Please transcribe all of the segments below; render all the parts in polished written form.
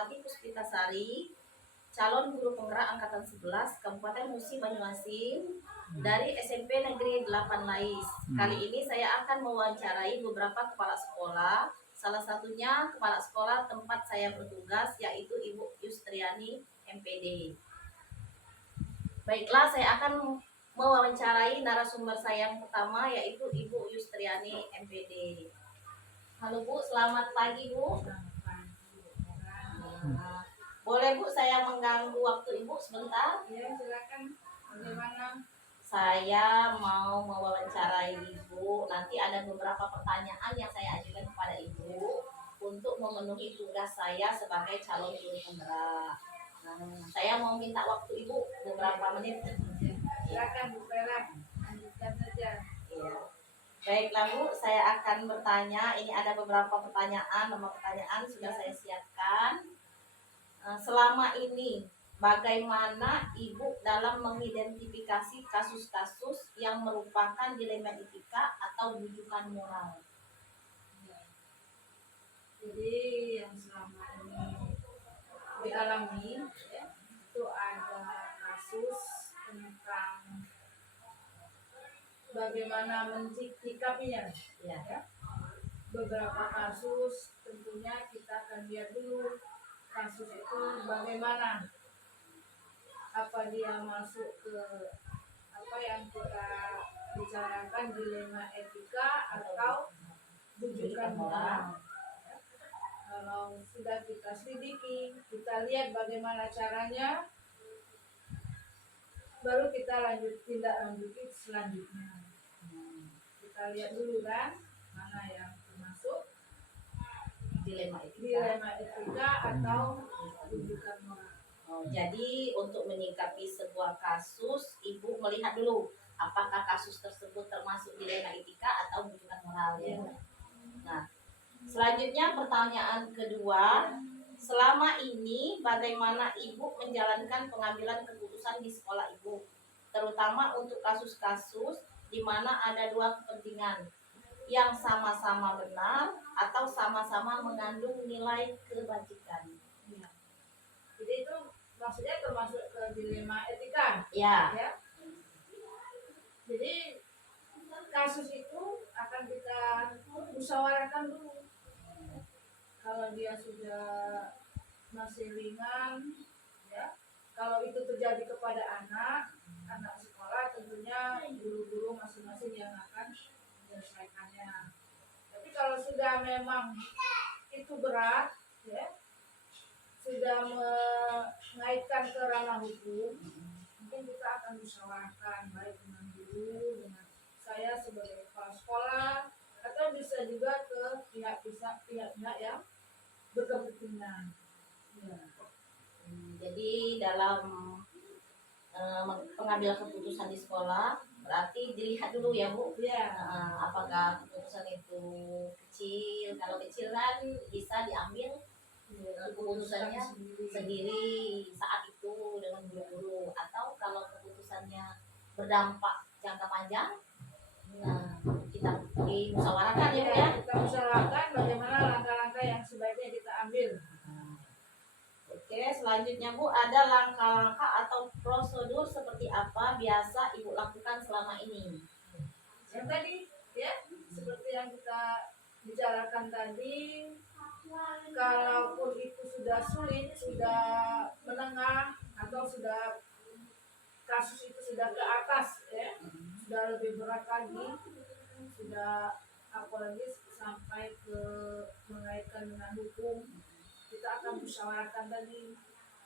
Herawati Puspitasari, calon guru penggerak angkatan 11 Kabupaten Musi Banyuasin dari SMP Negeri 8 Lais. Kali ini saya akan mewawancarai beberapa kepala sekolah, salah satunya kepala sekolah tempat saya bertugas, yaitu Ibu Yustriani MPD. Baiklah, saya akan mewawancarai narasumber saya yang pertama, yaitu Ibu Yustriani MPD. Halo Bu, selamat pagi Bu. Boleh Bu, saya mengganggu waktu Ibu sebentar? Ya, silakan. Bagaimana? Saya mau mewawancarai Ibu. Nanti ada beberapa pertanyaan yang saya ajukan kepada Ibu untuk memenuhi tugas saya sebagai calon guru penggerak. Saya mau minta waktu Ibu beberapa menit. Silakan Bu Vera, lanjutkan saja. Iya. Baiklah Bu, saya akan bertanya. Ini ada beberapa pertanyaan, nama pertanyaan sudah saya siapkan. Selama ini, bagaimana Ibu dalam mengidentifikasi kasus-kasus yang merupakan dilema etika atau bujukan moral? Jadi yang selama ini dialami, ya, itu ada kasus tentang bagaimana menyikapinya, ya. Beberapa kasus tentunya kita akan lihat dulu kasus itu bagaimana, apa dia masuk ke apa yang kita bicarakan dilema etika atau bujukan moral. Kalau sudah kita selidiki, kita lihat bagaimana caranya, baru kita tindak lanjuti selanjutnya. Kita lihat dulu kan mana yang termasuk Dilema etika atau bujukan moral. Jadi untuk menyikapi sebuah kasus, Ibu melihat dulu apakah kasus tersebut termasuk dilema etika atau bujukan moral. Ya. Nah, selanjutnya pertanyaan kedua, selama ini bagaimana Ibu menjalankan pengambilan keputusan di sekolah Ibu, terutama untuk kasus-kasus di mana ada dua kepentingan yang sama-sama benar atau sama-sama mengandung nilai kebajikan. Ya. Jadi itu maksudnya termasuk ke dilema etika. Ya. Jadi kasus itu akan kita musyawarahkan dulu. Kalau dia sudah masih ringan, ya. Kalau itu terjadi kepada anak sekolah, tentunya guru-guru masing-masing yang akan menyelesaikannya. Tapi kalau sudah memang itu berat, ya, sudah mengaitkan ke ranah hukum, mungkin kita akan musyawarahkan baik dengan guru, dengan saya sebagai kepala sekolah, atau bisa juga ke pihak-pihak yang berkepentingan. Ya. Jadi dalam pengambilan keputusan di sekolah berarti dilihat dulu ya Bu, ya. Apakah keputusan itu kecil. Kalau kecil kan bisa diambil keputusannya sendiri saat itu dengan guru-guru, atau kalau keputusannya berdampak jangka panjang, kita dimusyawarahkan ya Bu ya. Kita musyawarahkan bagaimana langkah-langkah yang sebaiknya kita ambil. Oke, selanjutnya Bu, ada langkah-langkah atau prosedur seperti apa biasa Ibu lakukan selama ini? Yang tadi, ya, seperti yang kita bicarakan tadi, kalaupun itu sudah sulit, sudah menengah, atau sudah kasus itu sudah ke atas, ya, sudah lebih berat lagi, sudah apalagi sampai ke mengaitkan dengan hukum, kita akan musyawarahkan tadi,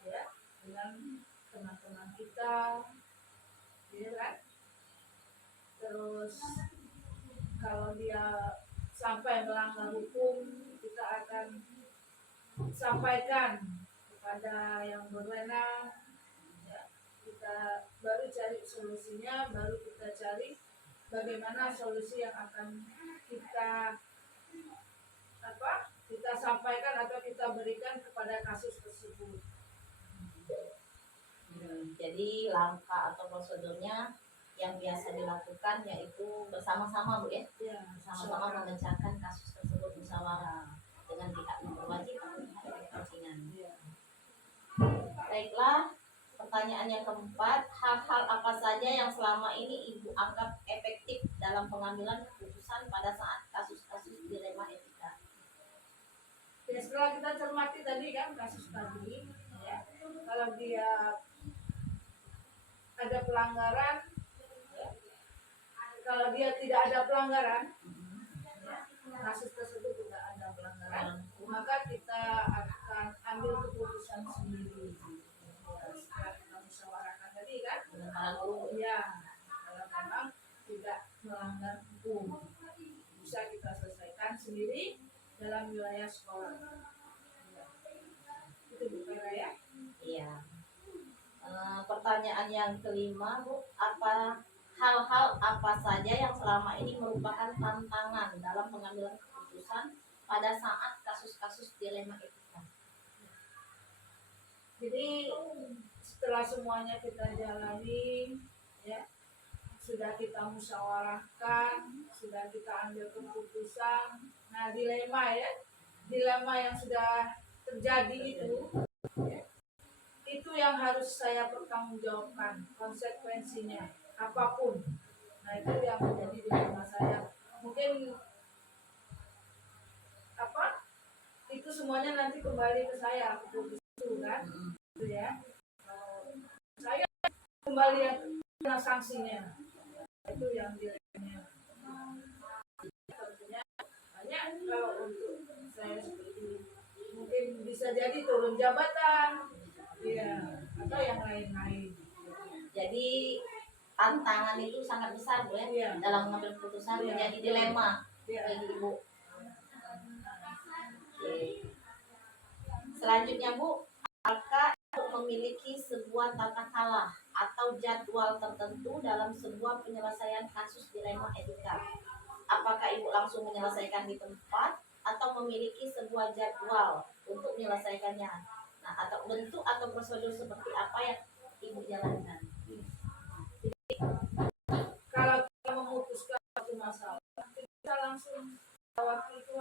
ya, dengan teman-teman kita, ya kan? Terus kalau dia sampai melanggar hukum, kita akan sampaikan kepada yang berwenang, ya, kita baru cari solusinya, baru kita cari bagaimana solusi yang akan kita sampaikan atau kita berikan kepada kasus tersebut. Jadi langkah atau prosedurnya yang biasa dilakukan yaitu bersama-sama Bu ya, bersama-sama memecahkan kasus tersebut, musyawarah dengan pihak yang berwajib atau pihak yang berkepentingan. Baiklah, pertanyaan yang keempat, hal-hal apa saja yang selama ini Ibu anggap efektif dalam pengambilan keputusan pada saat kasus-kasus dilema etika? Ya, setelah kita cermati tadi kan kasus tadi, ya, kalau dia ada pelanggaran, ya, kalau dia tidak ada pelanggaran, ya, kasus tersebut tidak ada pelanggaran, maka kita akan ambil keputusan sendiri. Ya, setelah kita musyawarahkan tadi kan, ya, kalau memang tidak melanggar hukum, bisa kita selesaikan sendiri dalam wilayah sekolah. Ya. Itu bukan ya? Iya. Pertanyaan yang kelima, Bu, hal-hal apa saja yang selama ini merupakan tantangan dalam pengambilan keputusan pada saat kasus-kasus dilema etika? Jadi setelah semuanya kita jalani, ya, sudah kita musyawarahkan, sudah kita ambil keputusan. Nah, dilema yang sudah terjadi itu yang harus saya pertanggungjawabkan konsekuensinya apapun. Nah, itu yang menjadi dilema saya. Mungkin itu semuanya nanti kembali ke saya keputusan kan, gitu ya. Saya kembali yang sanksinya. Itu yang dilemanya. Tentunya banyak kalau untuk saya seperti mungkin bisa jadi turun jabatan, ya, atau yang lain-lain. Jadi tantangan itu sangat besar, Bu, ya, dalam mengambil keputusan, menjadi dilema bagi Ibu. Oke. Selanjutnya, Bu, apakah Ibu memiliki sebuah tata cara atau jadwal tertentu dalam sebuah penyelesaian kasus dilema etika? Apakah Ibu langsung menyelesaikan di tempat atau memiliki sebuah jadwal untuk menyelesaikannya? Nah, atau bentuk atau prosedur seperti apa yang Ibu jalankan? Kalau kita memutuskan satu masalah, kita langsung waktu itu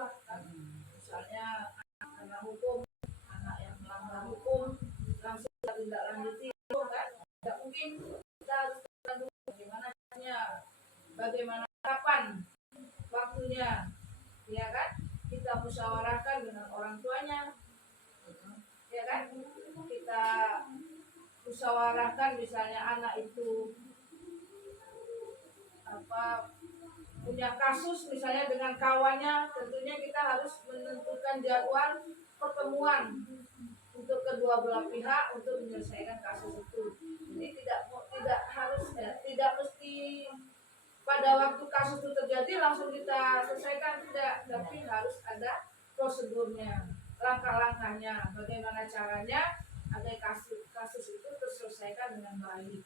misalnya anak hukum, anak yang melanggar hukum, langsung kita tindak lanjuti, kan? Tidak mungkin kita harus tunggu bagaimana caranya, bagaimana kapan waktunya, ya kan? Kita musyawarahkan dengan orang tuanya, ya kan? Kita musyawarahkan misalnya anak itu punya kasus misalnya dengan kawannya, tentunya kita harus menentukan jadwal pertemuan untuk kedua belah pihak untuk menyelesaikan kasus itu. Jadi tidak mesti pada waktu kasus itu terjadi langsung kita selesaikan, tidak, tapi harus ada prosedurnya, langkah-langkahnya, bagaimana caranya agar kasus itu terselesaikan dengan baik.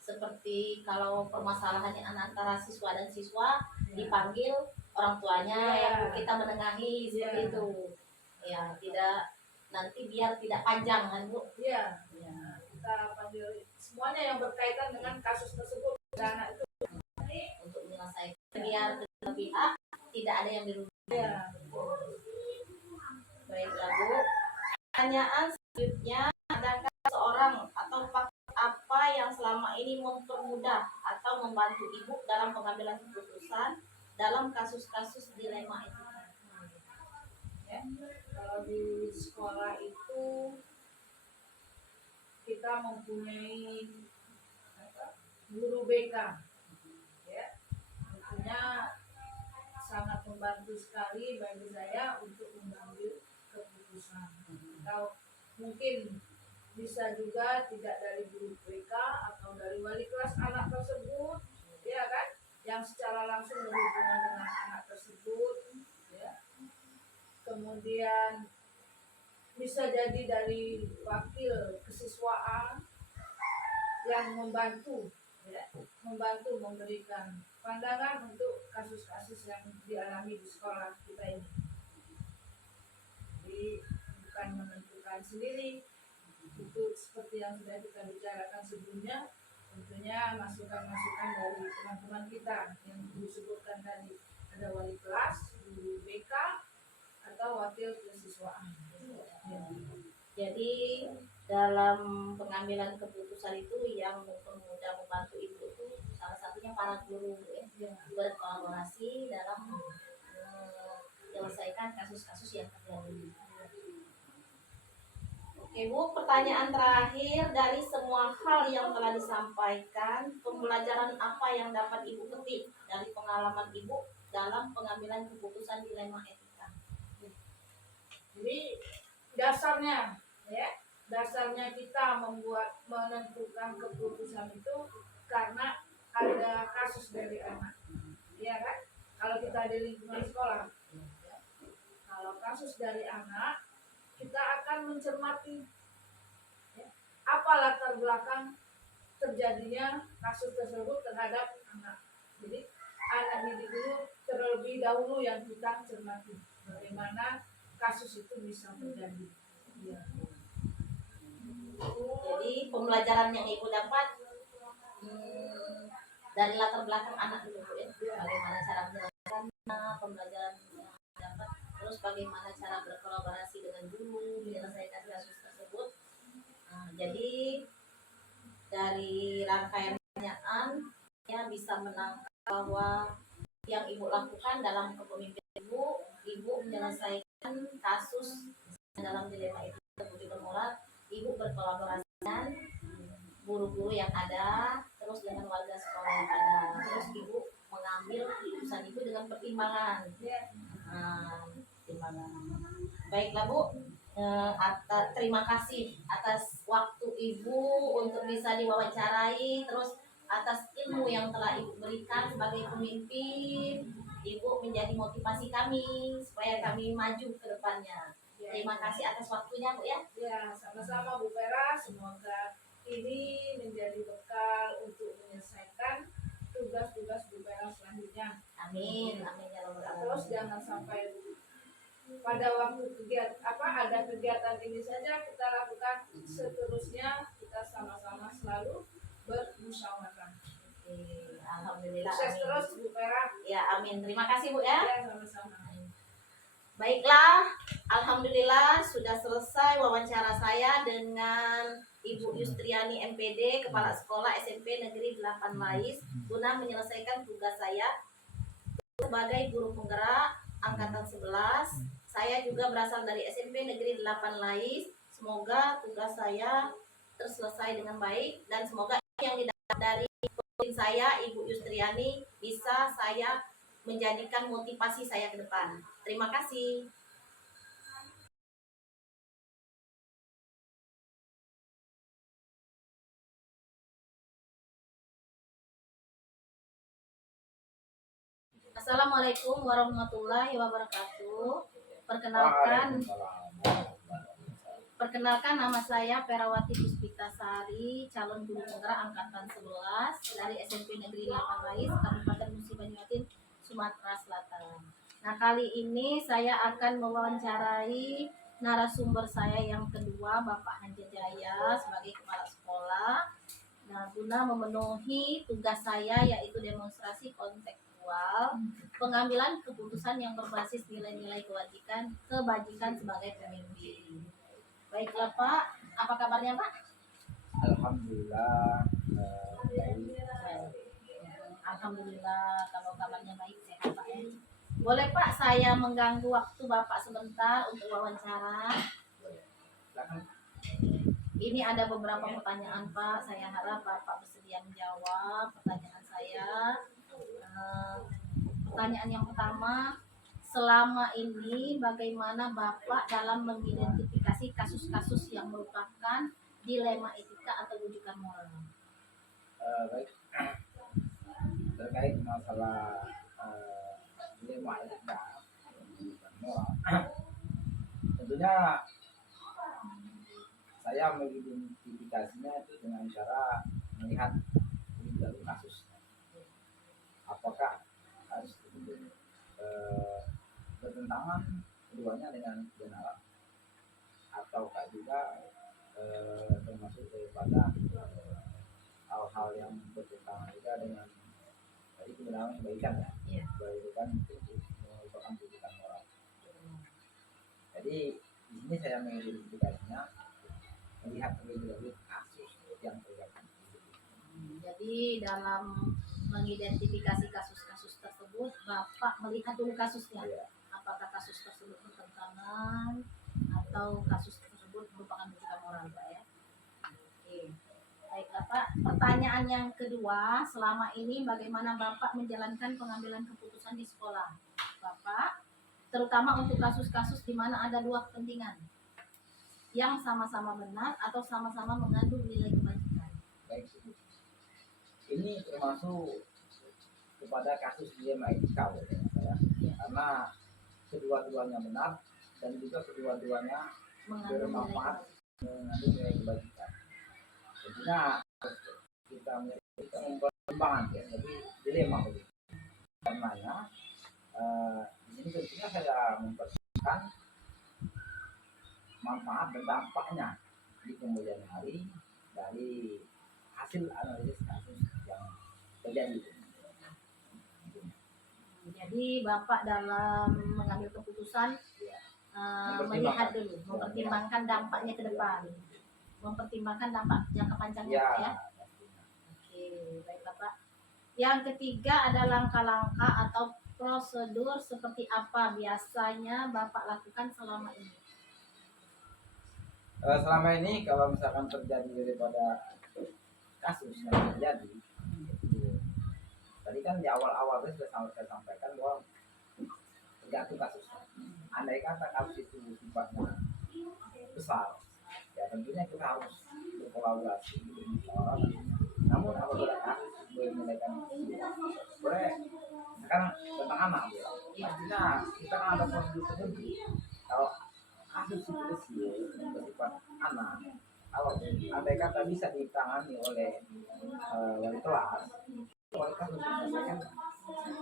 Seperti kalau permasalahannya antara siswa dan siswa, dipanggil orang tuanya, yang kita menengahi, seperti itu. Ya, tidak nanti biar tidak panjang kan, Bu? Iya. Kita panggil semuanya yang berkaitan dengan kasus tersebut, anak itu untuk menyelesaikan biar kedua pihak tidak ada yang dirugikan. Iya. Baiklah, Bu. Pertanyaan selanjutnya, adakah seorang atau apa yang selama ini mempermudah atau membantu Ibu dalam pengambilan keputusan dalam kasus-kasus dilema itu? Ya, kalau di sekolah itu kita mempunyai guru BK, ya, tentunya sangat membantu sekali bagi saya untuk mengambil keputusan. Atau mungkin bisa juga tidak dari guru BK atau dari wali kelas anak tersebut, ya kan, yang secara langsung berhubungan dengan anak tersebut, ya. Kemudian bisa jadi dari wakil kesiswaan yang membantu, ya, memberikan pandangan untuk kasus-kasus yang dialami di sekolah kita ini. Jadi bukan menentukan sendiri. Itu seperti yang sudah kita bicarakan sebelumnya, tentunya masukan-masukan dari teman-teman kita yang disebutkan tadi, ada wali kelas, guru BK, atau wakil kesiswaan. Jadi dalam pengambilan keputusan itu yang mudah membantu ibu itu salah satunya para guru ya, berkolaborasi dalam menyelesaikan kasus-kasus yang terjadi. Oke Bu, pertanyaan terakhir, dari semua hal yang telah disampaikan, pembelajaran apa yang dapat Ibu petik dari pengalaman Ibu dalam pengambilan keputusan dilema etika? Jadi dasarnya kita menentukan keputusan itu karena ada kasus dari anak, ya kan? Kalau kita di lingkungan sekolah, ya. Kalau kasus dari anak, kita akan mencermati, ya, apa latar belakang terjadinya kasus tersebut terhadap anak. Jadi anak didik dulu terlebih dahulu yang kita cermati bagaimana kasus itu bisa terjadi. Ya. Jadi pembelajaran yang Ibu dapat dari latar belakang anak dulu Bu ya. Bagaimana cara menjelaskan pembelajaran yang dapat, terus bagaimana cara berkolaborasi dengan guru menyelesaikan kasus tersebut. Jadi dari rangkaian pertanyaan ya bisa menangkap bahwa yang Ibu lakukan dalam kepemimpinan Ibu menyelesaikan kasus dalam dilema itu kebutuhan moral. Ibu berkolaborasi dengan guru-guru yang ada, terus dengan warga sekolah yang ada, terus Ibu mengambil keputusan itu dengan pertimbangan. Baiklah Bu, terima kasih atas waktu Ibu untuk bisa diwawancarai, terus atas ilmu yang telah Ibu berikan sebagai pemimpin. Ibu menjadi motivasi kami supaya kami maju ke depannya. Terima kasih atas waktunya Bu ya. Ya, sama-sama Bu Vera. Semoga ini menjadi bekal untuk menyelesaikan tugas-tugas Bu Vera selanjutnya. Amin, amin ya Rabbal alamin. Terus jangan sampai pada waktu ada kegiatan ini saja kita lakukan, seterusnya kita sama-sama selalu bermusyawarah. Alhamdulillah. Sukses Amin. terus Bu Vera. Ya, amin. Terima kasih Bu ya. Ya, sama-sama. Baiklah, alhamdulillah sudah selesai wawancara saya dengan Ibu Yustriani MPD, Kepala Sekolah SMP Negeri 8 Lais, guna menyelesaikan tugas saya sebagai guru penggerak angkatan 11. Saya juga berasal dari SMP Negeri 8 Lais. Semoga tugas saya terselesai dengan baik dan semoga yang didapat dari pemimpin saya Ibu Yustriani bisa saya menjadikan motivasi saya ke depan. Terima kasih. Assalamualaikum warahmatullahi wabarakatuh. Perkenalkan nama saya Perawati Puspitasari, calon guru penggerak angkatan 11 dari SMP Negeri 8 Lais, Kabupaten Musi Banyuasin, Sumatera Selatan. Nah, kali ini saya akan mewawancarai narasumber saya yang kedua, Bapak Hanja Jaya sebagai kepala sekolah. Nah, guna memenuhi tugas saya yaitu demonstrasi kontekstual, pengambilan keputusan yang berbasis nilai-nilai kebajikan sebagai pemimpin. Baiklah Pak, apa kabarnya Pak? Alhamdulillah baik. Alhamdulillah, kalau kabarnya baik, sehat Pak ya. Boleh Pak saya mengganggu waktu Bapak sebentar untuk wawancara? Ini ada beberapa pertanyaan Pak, saya harap Bapak bersedia menjawab pertanyaan saya. Pertanyaan yang pertama, selama ini bagaimana Bapak dalam mengidentifikasi kasus-kasus yang merupakan dilema etika atau rujukan moral? Baik, terkait masalah dilema etika dan moral, tentunya saya mengidentifikasinya itu dengan cara melihat dari kasus. Apakah harus bertentangan keduanya dengan benar, ataukah juga termasuk daripada hal-hal yang bertentangan juga dengan tadi kebenaran kebaikan ya, kebaikan itu merupakan rujukan moral. Jadi di sini saya mengidentifikasinya melihat lebih lanjut kasus yang terjadi. Jadi dalam mengidentifikasi kasus-kasus tersebut, Bapak melihat dulu kasusnya. Ya, Apakah kasus tersebut bertentangan atau kasus tersebut merupakan rujukan moral, Pak ya? Oke. Baiklah Pak, pertanyaan yang kedua, selama ini bagaimana Bapak menjalankan pengambilan keputusan di sekolah? Bapak, terutama untuk kasus-kasus di mana ada dua kepentingan yang sama-sama benar atau sama-sama mengandung nilai kebajikan. baik. Ini termasuk kepada kasus dilema etika ya. Karena kedua-duanya benar dan juga kedua-duanya Mengandung nilai bermanfaat, kebajikan. mengandung nilai kebajikan. Tentunya kita membuat pertimbangan ya, jadi dilema begitu. Karenanya di sini tentunya saya mempertimbangkan manfaat dan dampaknya di kemudian hari dari hasil analisis kasus yang terjadi. Jadi Bapak dalam mengambil keputusan melihat dulu, mempertimbangkan dampaknya ke depan, mempertimbangkan dampak jangka panjangnya Ya, Pak, ya. Oke, baik Bapak. Yang ketiga ada langkah-langkah atau prosedur seperti apa biasanya Bapak lakukan selama ini? selama ini kalau misalkan terjadi daripada kasus yang terjadi itu, tadi kan di awal-awal sudah saya sampaikan bahwa tergantung kasusnya. Andai kata kasus itu sifatnya besar, ya tentunya kita harus berkolaborasi dengan orang. Namun apabila kasus bernilaikan boleh sekarang tentang anak ya, pastinya kita kan ada prosedur tertentu. Kalau kasus itu kecil bersifat anak, kalau andai kata bisa ditangani oleh wali kelas, wali kelas bisa menyelesaikan.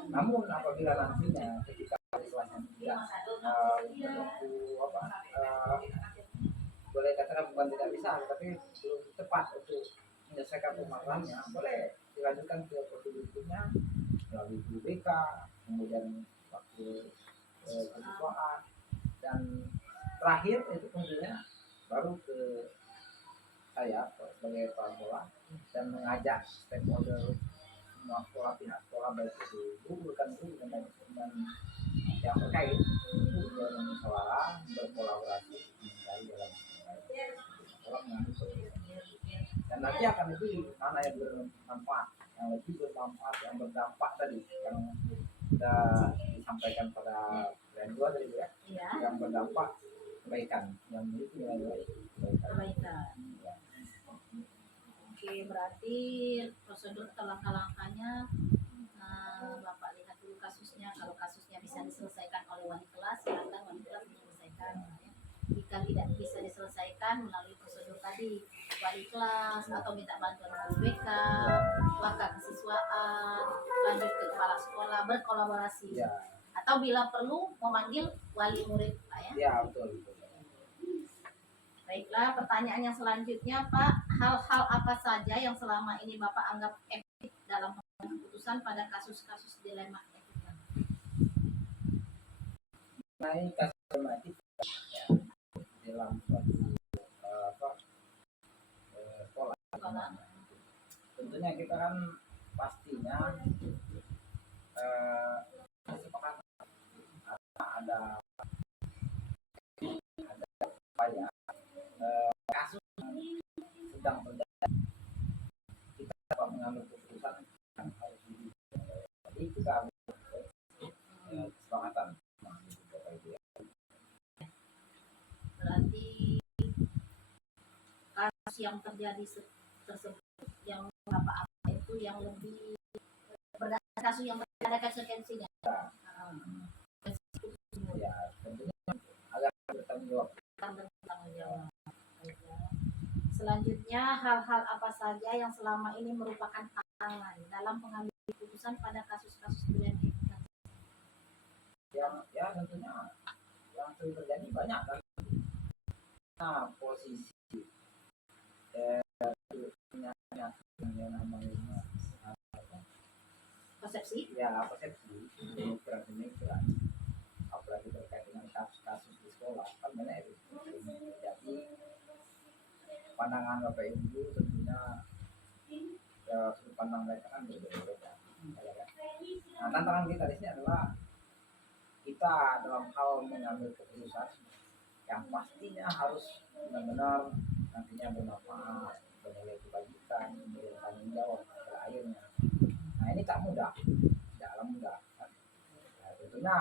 Namun apabila nantinya ketika wali kelasnya tidak boleh katakan bukan tidak bisa, tapi belum tepat untuk menyelesaikan permasalahannya, boleh dilanjutkan ke prosedur berikutnya melalui guru BK, kemudian waktu kesiswaan, dan terakhir itu tentunya baru ke saya sebagai kepala sekolah dan mengajak stakeholder semua sekolah, pihak sekolah, baik itu guru, rekan guru dan yang terkait untuk bermusyawarah, berkolaborasi mencari jalan sekolah mengambil keputusan. Dan nanti akan itu mana yang bermanfaat, yang lebih bermanfaat, yang berdampak tadi yang sudah disampaikan pada yang dua tadi ya, Iya. yang berdampak kebaikan, yang memiliki nilai Kebaikan. Oke, berarti prosedur atau langkah-langkahnya Bapak lihat dulu kasusnya. Kalau kasusnya bisa diselesaikan oleh wali kelas, silakan wali kelas menyelesaikan. Ya. Jika tidak bisa diselesaikan melalui prosedur tadi, wali kelas atau minta bantuan guru BK, wakil kesiswaan, lanjut ke kepala sekolah, berkolaborasi. ya. Atau bila perlu memanggil wali murid, Pak ya. Ya, betul. Baiklah, pertanyaan yang selanjutnya Pak, hal-hal apa saja yang selama ini Bapak anggap efektif dalam pengambilan keputusan pada kasus-kasus dilema etika? Naik kasus tematik ya, dalam suatu sekolah. Tentunya kita kan pastinya kesepakatan ada upaya kasus sedang terjadi, kita dapat mengambil keputusan yang harus jadi kita harus kesepakatan. Berarti kasus yang terjadi tersebut yang Bapak ambil itu yang lebih berdasarkan kasus yang ada konsekuensinya. Ya, tentunya agar bertanggung jawab. Selanjutnya, hal-hal apa saja yang selama ini merupakan tantangan dalam pengambilan keputusan pada kasus-kasus dilema etika? Yang ya tentunya yang sering terjadi banyak kan. Nah, posisi yang namanya Persepsi? ya persepsi pemikiran, apalagi terkait dengan kasus-kasus di sekolah kan banyak itu terjadi pandangan Bapak Ibu tentunya sudut pandang mereka kan berbeda-beda. Ya kan? Nah, tantangan kita di sini adalah kita dalam hal mengambil keputusan yang pastinya harus benar-benar nantinya bermanfaat, bernilai kebajikan, memberi tanggung jawab pada akhirnya. Nah ini tak mudah, tidaklah mudah. Kan? Nah, tentunya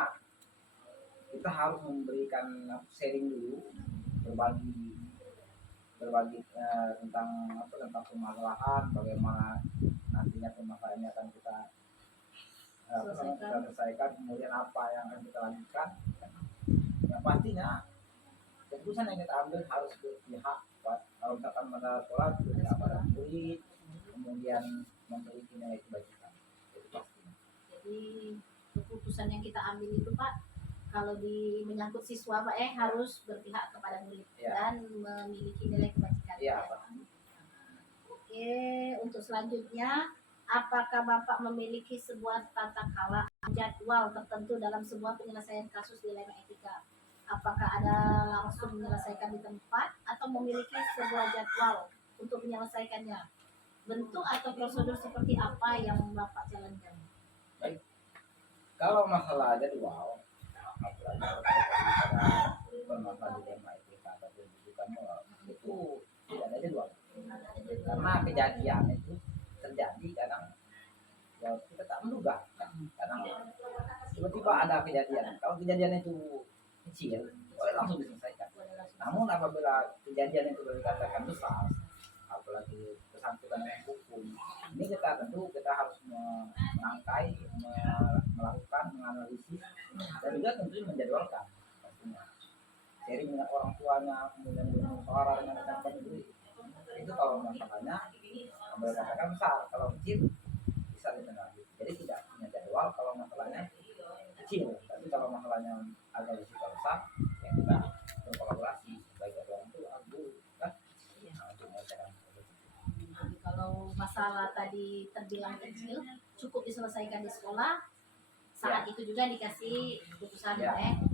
kita harus memberikan sharing dulu, berbagi tentang tentang permasalahan, bagaimana nantinya permasalahannya akan kita selesaikan, kemudian apa yang akan kita lanjutkan. Yang pastinya keputusan yang kita ambil harus berpihak kalau misalkan pada sekolah berpihak pada murid, kemudian memberi nilai kebajikan, itu pastinya. Jadi keputusan yang kita ambil itu Pak, kalau menyangkut siswa Pak harus berpihak kepada murid dan memiliki nilai kebajikan. Iya Pak. Oke, untuk selanjutnya, apakah Bapak memiliki sebuah tata cara jadwal tertentu dalam sebuah penyelesaian kasus dilema etika? Apakah ada langsung menyelesaikan di tempat atau memiliki sebuah jadwal untuk menyelesaikannya? Bentuk atau prosedur seperti apa yang Bapak jalankan? Baik. Kalau masalah jadwal, masalah dilema etika atau pendidikan moral itu tidak ada jadwal. Karena kejadian itu terjadi kadang ya kita tak menduga kan? Kadang tiba-tiba ada kejadian. Kalau kejadian itu kecil boleh langsung diselesaikan. Namun apabila kejadian itu dikatakan besar, apalagi bersangkutan dengan hukum, ini kita tentu kita harus merangkai, melakukan, menganalisis, dan juga tentu menjadwalkan. Pastinya sharing dengan orang tuanya, kemudian bermusyawarah dengan rekan pendiri. Itu kalau masalahnya boleh katakan besar, kalau kecil bisa ditangani. Jadi tidak punya jadwal kalau masalahnya kecil, tapi kalau masalahnya agak berisiko besar, ya kita berkolaborasi baik dari orang tua, guru, kan? Untuk menyelesaikan. Jadi kalau masalah tadi terbilang kecil, cukup diselesaikan di sekolah. Saat itu juga dikasih keputusan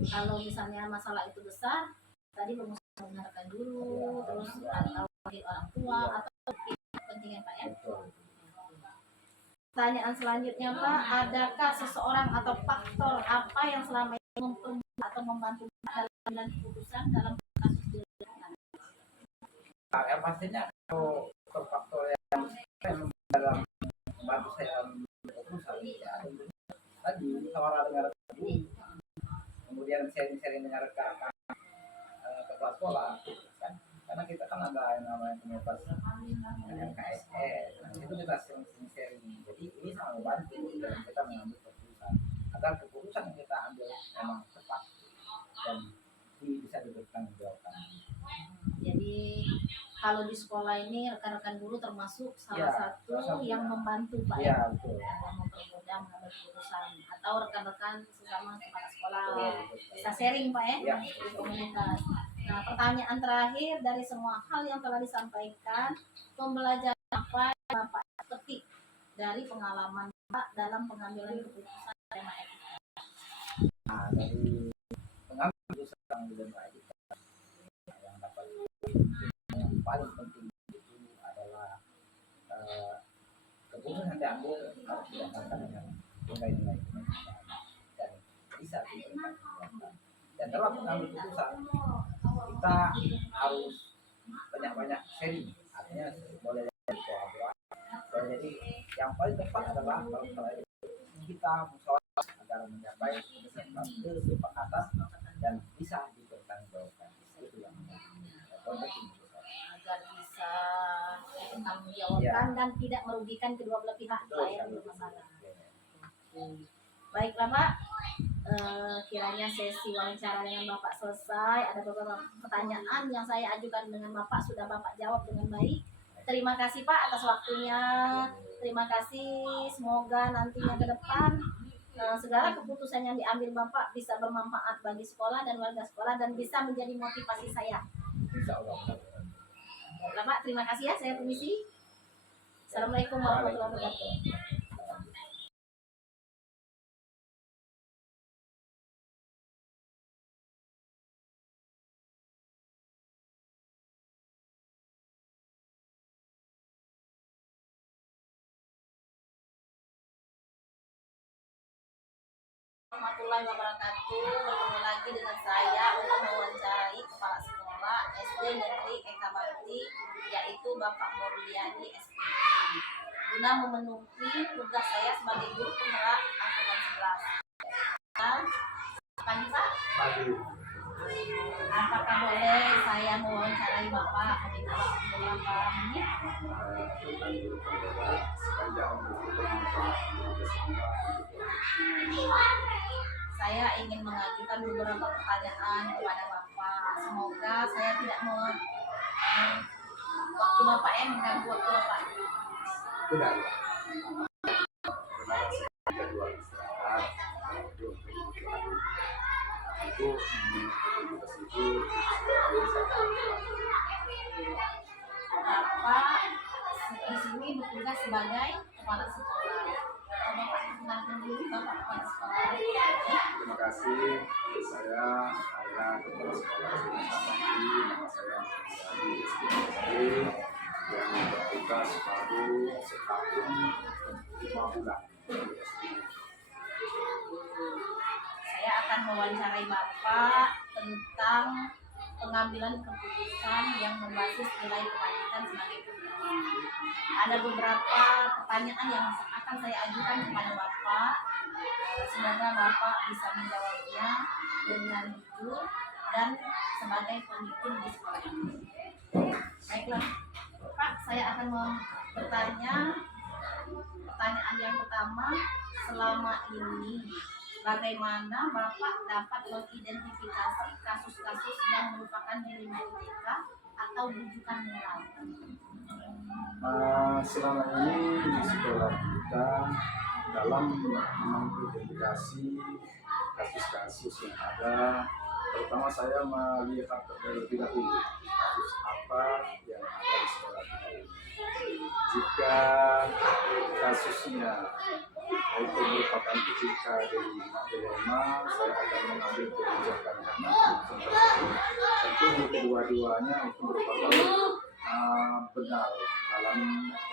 Kalau misalnya masalah itu besar, tadi mendengarkan dulu, terus atau orang tua atau kepentingan Pak Pertanyaan selanjutnya Pak, adakah seseorang atau faktor apa yang selama ini mempermudah atau membantu dalam keputusan dalam kasus dilema? Ya pastinya kalau faktor yang dalam membantu saya dalam keputusan ya tadi musyawarah dengan guru, kemudian sharing dengan rekan-rekan kepala sekolah kan, karena kita kan ada yang namanya komunitas MKSE, itu kita sharing, jadi ini sangat membantu dalam kita mengambil keputusan agar keputusan yang kita ambil memang tepat dan bisa dipertanggungjawabkan. Jadi kalau di sekolah ini rekan-rekan guru termasuk salah satu yang membantu Pak betul. Yang mempermudah mengambil keputusan atau rekan-rekan sesama kepala sekolah bisa sharing Pak di komunitas. Nah, pertanyaan terakhir dari semua hal yang telah disampaikan, pembelajaran apa yang Bapak petik dari pengalaman Pak dalam pengambilan keputusan tema etika? Nah, dari pengambil keputusan dilema etika yang dapat yang paling penting itu adalah keputusan yang diambil harus didasarkan dengan nilai-nilai kemanusiaan dan bisa dipertanggungjawabkan. Dan dalam mengambil keputusan kita harus banyak-banyak sharing, artinya boleh jadi kolaborasi, boleh jadi yang paling tepat adalah kalau kita musyawarah agar mencapai kesepakatan dan bisa dipertanggungjawabkan. Itu yang penting agar bisa dipertanggungjawabkan dan tidak merugikan kedua belah pihak yang bermasalah. Baiklah Pak, kiranya sesi wawancara dengan Bapak selesai. Ada beberapa pertanyaan yang saya ajukan dengan Bapak sudah Bapak jawab dengan baik. Terima kasih Pak atas waktunya. Terima kasih. Semoga nantinya ke depan segala keputusan yang diambil Bapak bisa bermanfaat bagi sekolah dan warga sekolah dan bisa menjadi motivasi saya. Baiklah Pak, terima kasih ya. Saya permisi. Assalamualaikum warahmatullahi wabarakatuh. Warahmatullahi wabarakatuh. Bertemu lagi dengan saya untuk mewawancarai Kepala Sekolah SD Negeri Eka Bakti, yaitu Bapak Murliani SPM, guna memenuhi tugas saya sebagai guru penggerak angkatan 11. Pagi Pak, apakah boleh saya mewawancarai Bapak meminta waktu beberapa menit? Saya ingin mengajukan beberapa pertanyaan kepada Bapak. Semoga saya tidak waktu Bapak mengganggu waktu Bapak. Tidak. Jadwal istirahat itu Bapak di sini bertugas sebagai kepala sekolah. Bapak perkenalkan diri Bapak kepala sekolah. Terima kasih. Saya kepala sekolah nama saya dari SPM yang bertugas baru setahun 5 bulan. Saya akan mewawancarai Bapak tentang pengambilan keputusan yang berbasis nilai kebajikan sebagai berikut. Ada beberapa pertanyaan yang akan saya ajukan kepada Bapak. Semoga Bapak bisa menjawabnya dengan jujur dan sebagai pemimpin di sekolah ini. Baiklah, Pak, saya akan bertanya. Pertanyaan yang pertama, selama ini bagaimana Bapak dapat mengidentifikasi kasus-kasus yang merupakan diskriminasi atau bujukan moral? Selama ini di sekolah kita dalam mengidentifikasi kasus-kasus yang ada, terutama saya melihat terlebih dahulu kasus apa yang ada di sekolah kita ini. Jika kasusnya itu merupakan etika dari dilema, saya akan mengambil kebijakan karena keputusan tersebut tentu kedua-duanya itu merupakan benar dalam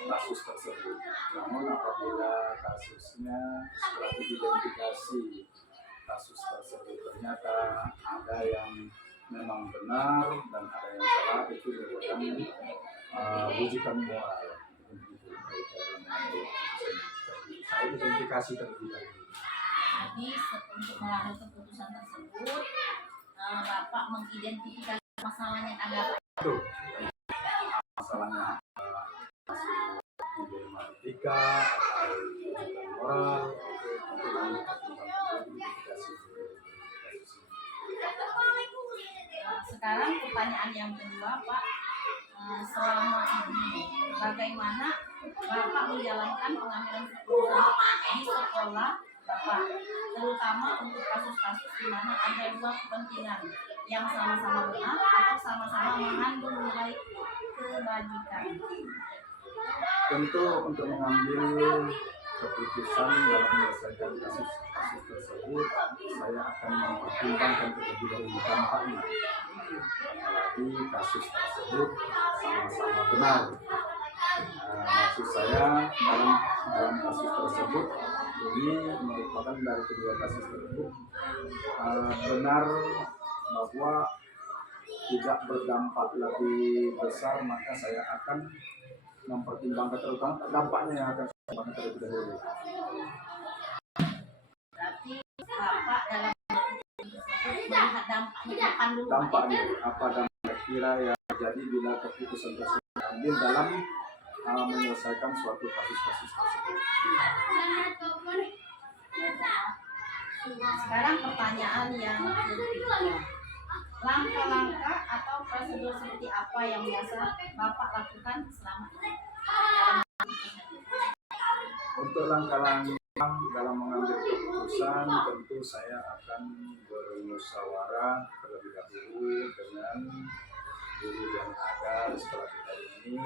kasus tersebut. Namun apabila kasusnya setelah diidentifikasi kasus tersebut ternyata ada yang memang benar dan ada yang salah, itu merupakan bujukan moral. Saya identifikasi terlebih dahulu. Jadi untuk mengambil keputusan tersebut, Bapak mengidentifikasi masalah yang ada. Itu masalahnya kasus dilema etika atau bujukan moral, itu nanti kami identifikasi. Sekarang pertanyaan yang kedua, Pak. Selama ini bagaimana Bapak menjalankan pengambilan keputusan di sekolah Bapak, terutama untuk kasus-kasus di mana ada dua kepentingan yang sama-sama benar atau sama-sama mengandung nilai kebajikan? Tentu untuk mengambil keputusan dalam menyelesaikan kasus-kasus tersebut, saya akan mempertimbangkan terlebih dahulu dampaknya. Apalagi kasus tersebut sama-sama benar. Maksud saya dalam kasus tersebut ini merupakan dari kedua kasus tersebut benar bahwa tidak berdampak lebih besar, maka saya akan mempertimbangkan terutama dampaknya yang akan saya pertimbangkan terlebih dahulu. Berarti Bapak dalam melihat dampaknya apa dampak kira yang terjadi bila keputusan tersebut diambil dalam menyelesaikan suatu kasus-kasus tersebut. Sekarang pertanyaan yang ketiga, langkah-langkah atau prosedur seperti apa yang biasa Bapak lakukan selama ini? Untuk langkah-langkah dalam mengambil keputusan, tentu saya akan bermusyawarah terlebih dahulu dengan guru yang ada di sekolah kita ini,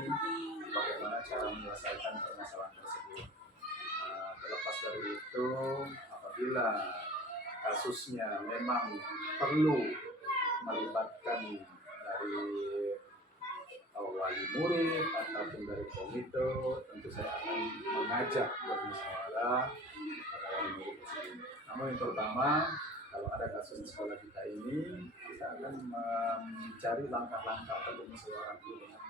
bagaimana cara menyelesaikan permasalahan tersebut. Terlepas dari itu, apabila kasusnya memang perlu melibatkan dari wali murid ataupun dari komite, tentu saya akan mengajak bermusyawarah pada wali murid tersebut. Namun yang pertama, kalau ada kasus di sekolah kita ini, kita akan mencari langkah-langkah atau bermusyawarah dulu dengan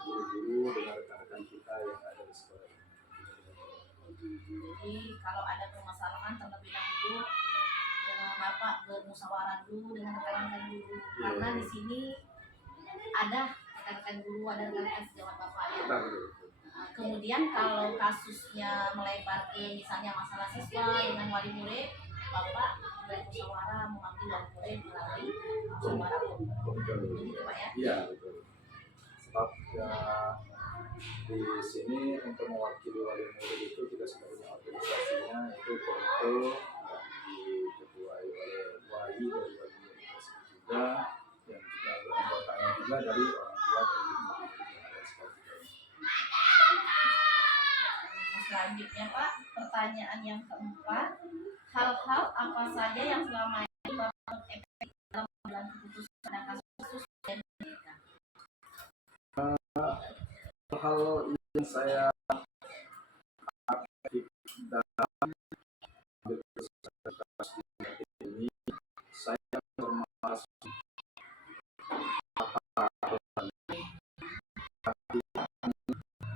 guru-guru, dengan rekan-rekan kita yang ada di sekolah ini. Jadi kalau ada permasalahan terlebih dahulu Bapak bermusyawarah dulu dengan rekan-rekan guru, karena di sini ada rekan-rekan guru, ada rekan-rekan sejawat Bapak ya. Kemudian kalau kasusnya melebar ke misalnya masalah siswa dengan wali murid, Bapak bermusyawarah memanggil wali murid melalui musyawarah begitu Pak ya? Iya betul. Sebab ya, di sini untuk mewakili wali murid itu kita sudah punya organisasinya, itu komite yang diketuai oleh wali dari wali murid tersebut juga, yang juga anggotanya juga dari orang tua dari murid yang ada di sekolah kita ini. Selanjutnya Pak, pertanyaan yang keempat, hal-hal apa saja yang selama ini Bapak efektif dalam mengambil keputusan pada kasus dan mereka? Hal yang saya aktif dalam kasus ini, saya termasuk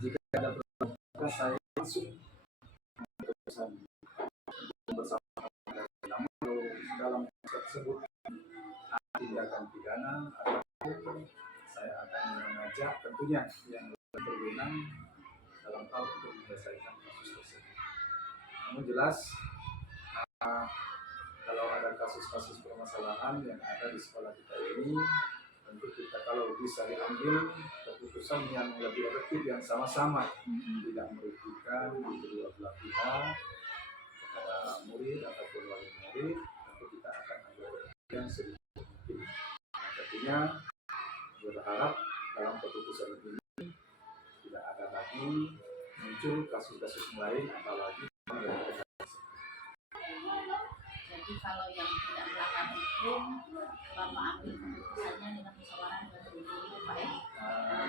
jika ada perkara saya langsung keputusan bersama. Namun kalau dalam tersebut ada tindakan pidana ataupun saya akan mengajak tentunya yang berwenang dalam hal untuk menyelesaikan kasus tersebut. Namun jelas kalau ada kasus-kasus permasalahan yang ada di sekolah kita ini, tentu kita kalau bisa diambil keputusan yang lebih efektif yang sama-sama tidak merugikan kedua belah pihak kepada murid ataupun wali murid, tentu kita akan ambil yang sedikit mungkin. Nah, tentunya berharap dalam keputusan ini tidak ada lagi muncul kasus-kasus lain apalagi Jadi kalau yang tidak melanggar hukum, Bapak ambil keputusannya dengan musyawarah dengan guru Pak ya.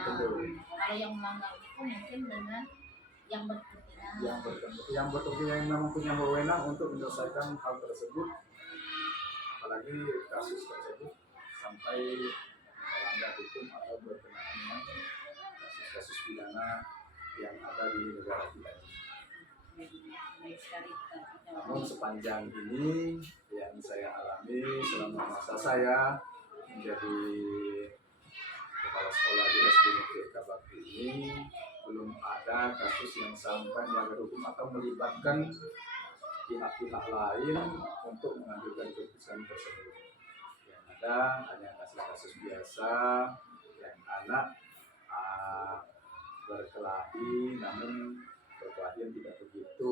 betul. Kalau yang melanggar hukum mungkin dengan yang berkepentingan. yang berkepentingan yang memang punya wewenang untuk menyelesaikan hal tersebut, apalagi kasus tersebut sampai melanggar hukum atau berkenaan dengan kasus-kasus pidana yang ada di negara kita ini. Baik sekali. Namun sepanjang ini yang saya alami selama masa saya menjadi kepala sekolah di SD Negeri Eka Bakti ini, belum ada kasus yang sampai melanggar hukum atau melibatkan pihak-pihak lain untuk mengambil keputusan tersebut. Yang ada hanya kasus-kasus biasa yang anak berkelahi, namun perkelahian tidak begitu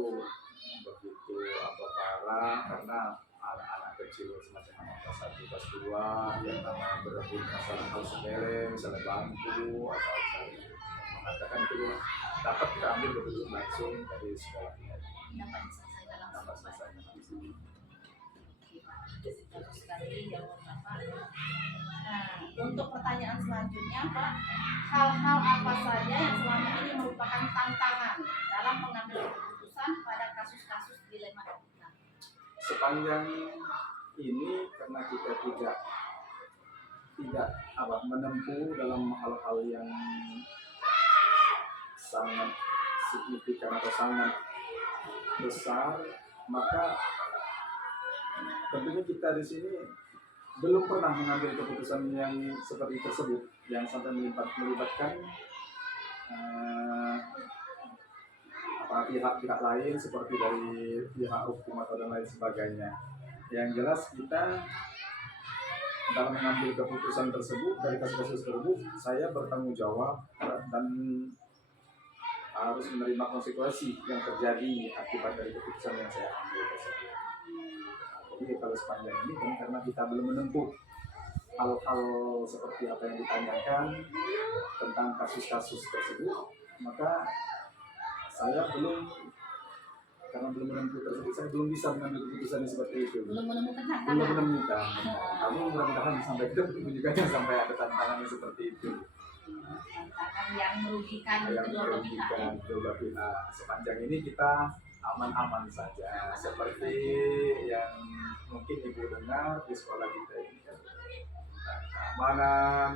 parah karena anak-anak kecil semacam anak kelas 1, kelas 2 yang namanya berebut masalah hal sepele, misalnya bangku atau misalnya mengatakan itu dapat kita ambil keputusan langsung dari sekolah kita. Dapat diselesaikan langsung. Dapat selesaikan di sini. Bagus sekali jawaban Bapak. Nah, untuk pertanyaan selanjutnya Pak, hal-hal apa saja yang selama ini merupakan tantangan dalam mengambil keputusan pada kasus-kasus dilema etika? Sepanjang ini karena kita tidak menempuh dalam hal-hal yang sangat signifikan atau sangat besar, maka tentunya kita di sini belum pernah mengambil keputusan yang seperti tersebut yang sampai melibatkan pihak-pihak lain seperti dari pihak hukum atau dan lain sebagainya. Yang jelas kita dalam mengambil keputusan tersebut dari kasus-kasus tersebut, saya bertanggung jawab dan harus menerima konsekuensi yang terjadi akibat dari keputusan yang saya ambil tersebut. Jadi kalau sepanjang ini kan karena kita belum menempuh hal-hal seperti apa yang ditanyakan tentang kasus-kasus tersebut, maka saya karena belum menempuh tersebut, saya belum bisa mengambil keputusan seperti itu. Belum menemukan tantangan. Belum menemukan. Tapi mudah-mudahan sampai kita menunjukkannya sampai ada tantangan seperti itu. Tantangan yang merugikan kedua belah pihak. Kedua pihak. Sepanjang ini kita aman-aman saja. Seperti yang mungkin Ibu dengar di sekolah kita ini kan keamanan,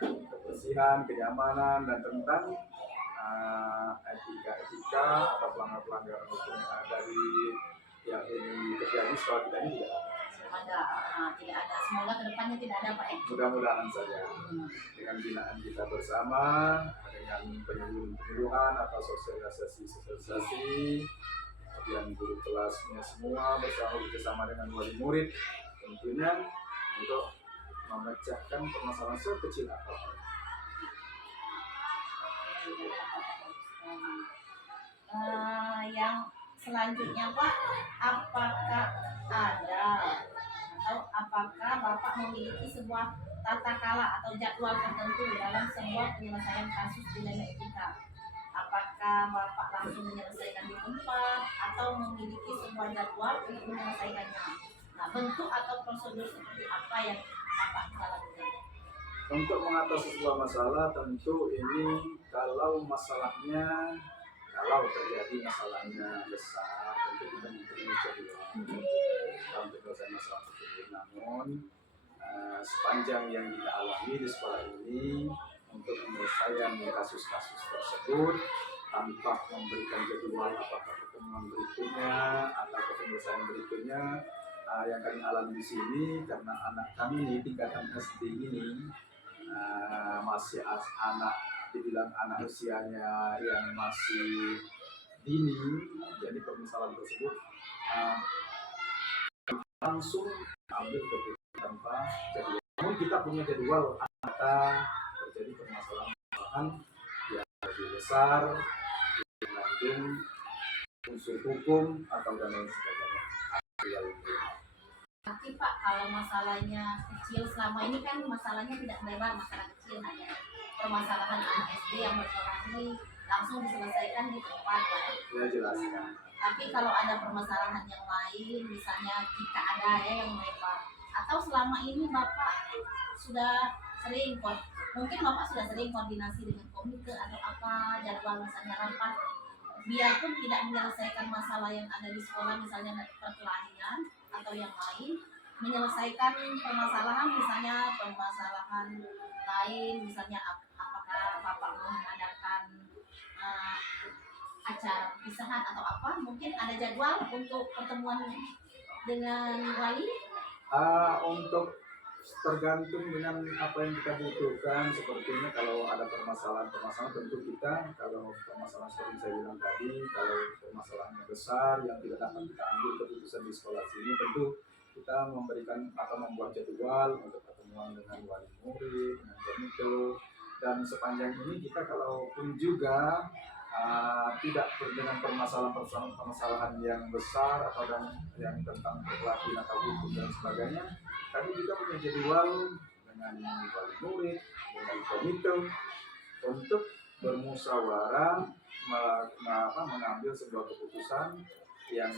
kebersihan, kenyamanan, dan tentang etika-etika atau pelanggaran hukum yang ada di yang ini terjadi sekolah kita ini tidak ada. Tidak ada. Semoga kedepannya tidak ada Pak. Mudah-mudahan saja dengan binaan kita bersama, dengan penyuluhan atau sosialisasi, kemudian guru kelasnya semua bersama dengan wali murid, tentunya untuk memecahkan permasalahan sekecil apapun. Yang selanjutnya Pak, apakah ada atau apakah Bapak memiliki sebuah tata kala atau jadwal tertentu dalam sebuah penyelesaian kasus dilema etika? Apakah Bapak langsung menyelesaikan di tempat atau memiliki sebuah jadwal untuk menyelesaikannya? Nah, bentuk atau prosedur seperti apa yang Bapak lakukan? Untuk mengatasi sebuah masalah, tentu ini kalau terjadi masalahnya besar, tentu kita mempunyai jadwal dalam penyelesaian masalah tersebut. Namun sepanjang yang kita alami di sekolah ini untuk menyelesaikan kasus-kasus tersebut tanpa memberikan jadwal apakah pertemuan berikutnya atau penyelesaian berikutnya, yang kami alami di sini karena anak kami ini tingkatan SD ini masih anak, dibilang anak usianya yang masih dini, jadi permasalahan tersebut langsung ambil keputusan tanpa jadwal. Namun kita punya jadwal kita terjadi permasalahan yang lebih besar, mengandung unsur hukum atau dan lain sebagainya. Tapi Pak, kalau masalahnya kecil, selama ini kan masalahnya tidak melebar, masalah kecil hanya permasalahan anak SD yang bersekolah ini langsung diselesaikan di tempat Pak. Ya, jelaskan. Tapi kalau ada permasalahan yang lain, misalnya jika ada yang melebar, atau selama ini Bapak sudah sering mungkin Bapak sudah sering koordinasi dengan komite atau apa, jadwal misalnya rapat, biarpun tidak menyelesaikan masalah yang ada di sekolah, misalnya perkelahian atau yang lain, menyelesaikan permasalahan lain, misalnya apakah Bapak mau mengadakan acara pisahan atau apa, mungkin ada jadwal untuk pertemuan dengan wali? Untuk tergantung dengan apa yang kita butuhkan. Sepertinya kalau ada permasalahan tentu kita, kalau permasalahan seperti saya bilang tadi, kalau permasalahannya besar yang tidak dapat kita ambil keputusan di sekolah sini, tentu kita memberikan atau membuat jadwal untuk pertemuan dengan wali murid, dengan komite, dan sepanjang ini kita kalaupun juga tidak dengan permasalahan yang besar atau yang tentang perlakuan atau hukum dan sebagainya, kami juga punya jadwal dengan wali murid, dengan komite untuk bermusyawarah mengambil sebuah keputusan yang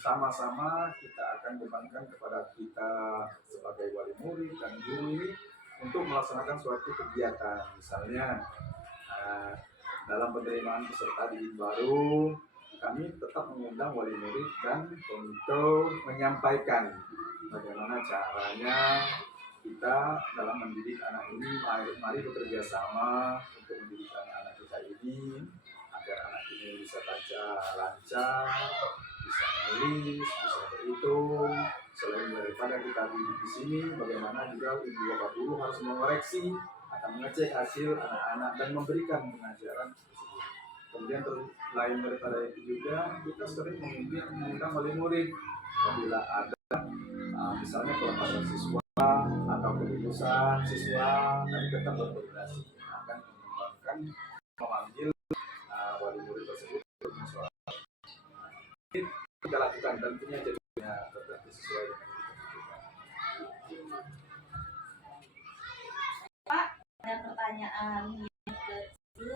sama-sama kita akan bebankan kepada kita sebagai wali murid dan guru ini untuk melaksanakan suatu kegiatan. Misalnya dalam penerimaan peserta didik baru, kami tetap mengundang wali murid dan untuk menyampaikan bagaimana caranya kita dalam mendidik anak ini. Mari bekerja sama untuk mendidik anak kita ini agar anak ini bisa baca lancar, bisa menulis, bisa berhitung. Selain daripada kita didik di sini, bagaimana juga ibu bapak guru harus mengoreksi atau mengecek hasil anak-anak dan memberikan pengajaran tersebut. Kemudian lain daripada itu juga kita sering mengundang wali murid apabila ada misalnya pelepasan siswa atau kelulusan siswa, kami tetap berkoordinasi akan mengembangkan memanggil wali murid tersebut untuk musyawarah. Kita lakukan tentunya jadinya tergantung sesuai dengan Pak, ada pertanyaan yang kecil.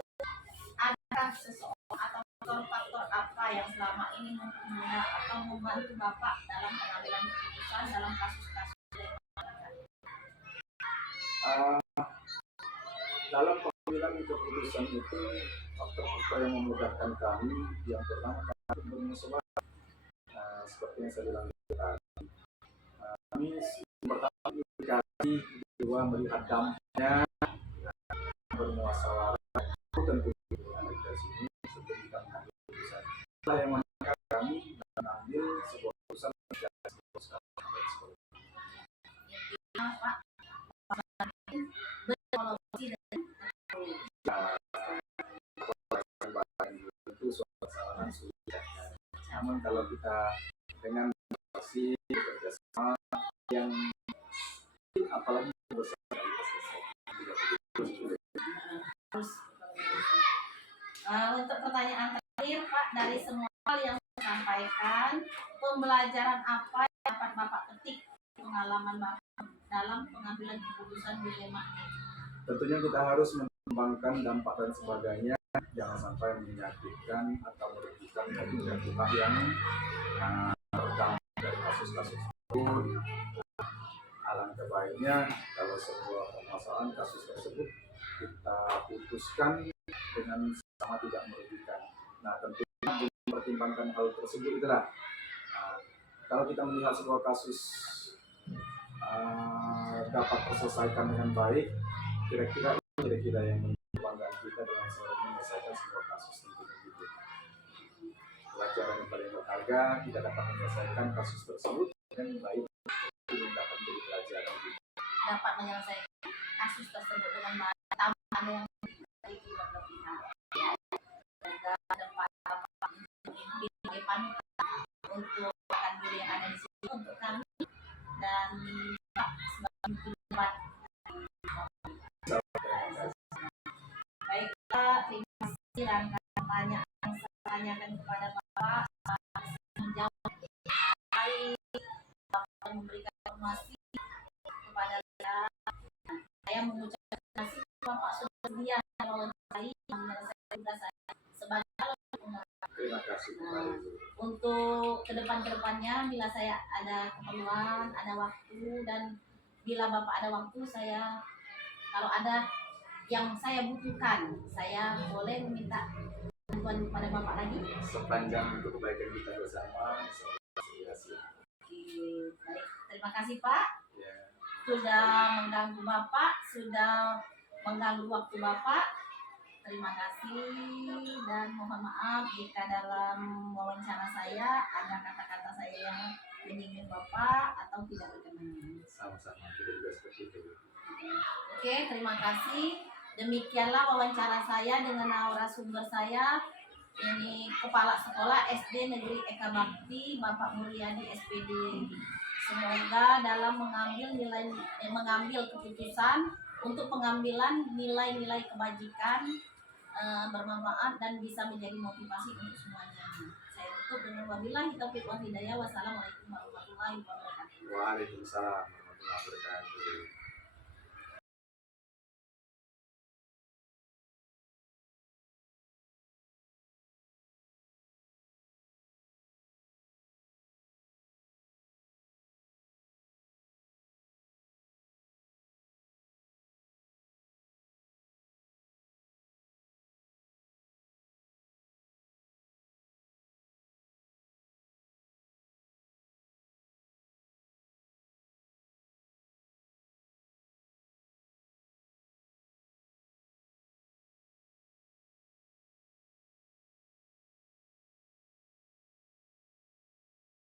Adakah seseorang atau faktor apa yang selama ini membantu Bapak dalam pengambilan keputusan dalam kasus-kasus dalam pengambilan keputusan itu, faktor yang memudahkan kami yang pertama bermusawarah. Seperti yang saya bilang tadi, kami pertama edukasi, kedua melihat dampaknya, bermuasawarah itu tentu ada di sini sebelum kita mengambil keputusan. Itulah yang menangkap kami mengambil sebuah keputusan dari sebuah skala sampai sekolah. Pak, berkolaborasi dengan Itu suatu kesalahan sulit. Namun kalau kita dengan kolaborasi bekerjasama yang apalagi bersama kita selesai. terus untuk pertanyaan terakhir Pak, dari semua hal yang saya sampaikan, pembelajaran apa yang dapat Bapak petik pengalaman Bapak dalam pengambilan keputusan dilema ini? Tentunya kita harus mengembangkan dampak dan sebagainya, jangan sampai menyakitkan atau merugikan dari pihak yang terdampak dari kasus-kasus tersebut. Alangkah baiknya kalau sebuah permasalahan kasus tersebut kita putuskan dengan sama tidak merugikan. Nah, tentunya mempertimbangkan hal tersebut itulah. Kalau kita melihat sebuah kasus dapat terselesaikan dengan baik, kira-kira yang membanggakan kita dalam menyelesaikan sebuah kasus tentunya. Pelajaran yang paling berharga, kita dapat menyelesaikan kasus tersebut dengan baik, itu dapat menjadi pelajaran. Dapat menyelesaikan kasus tersebut dengan baik, tambahan yang dari kedua belah pihak. Semoga depan Bapak sebagai panutan untuk rekan guru yang ada di sini untuk kami, dan Pak sebagai pendapat. Baiklah, terima kasih rangkaian pertanyaan yang saya tanyakan kepada Bapak. Menjawab baik, Bapak memberikan informasi kepada saya mengucapkan terima kasih Bapak sudah sedia mewawancarai menyelesaikan tugas saya sebagai calon pengusaha. Terima kasih kembali. Untuk kedepannya bila saya ada keperluan, ada waktu, dan bila Bapak ada waktu, saya kalau ada yang saya butuhkan, saya boleh meminta bantuan kepada Bapak lagi. Sepanjang untuk kebaikan kita bersama, Baik, terima kasih Pak. ya. Sudah mengganggu Bapak, sudah mengganggu waktu Bapak. Terima kasih dan mohon maaf jika dalam wawancara saya ada kata-kata saya yang menyinggung Bapak atau tidak berkenan. Sama-sama, kita juga seperti itu. Oke, terima kasih. Demikianlah wawancara saya dengan narasumber saya. Ini Kepala Sekolah SD Negeri Eka Bakti, Bapak Muryadi SPD. Semoga dalam mengambil keputusan untuk pengambilan nilai-nilai kebajikan bermanfaat dan bisa menjadi motivasi untuk semuanya. Saya tutup dengan wabillahi taufiq wal hidayah. Wassalamualaikum warahmatullahi wabarakatuh. Waalaikumsalam warahmatullahi wabarakatuh.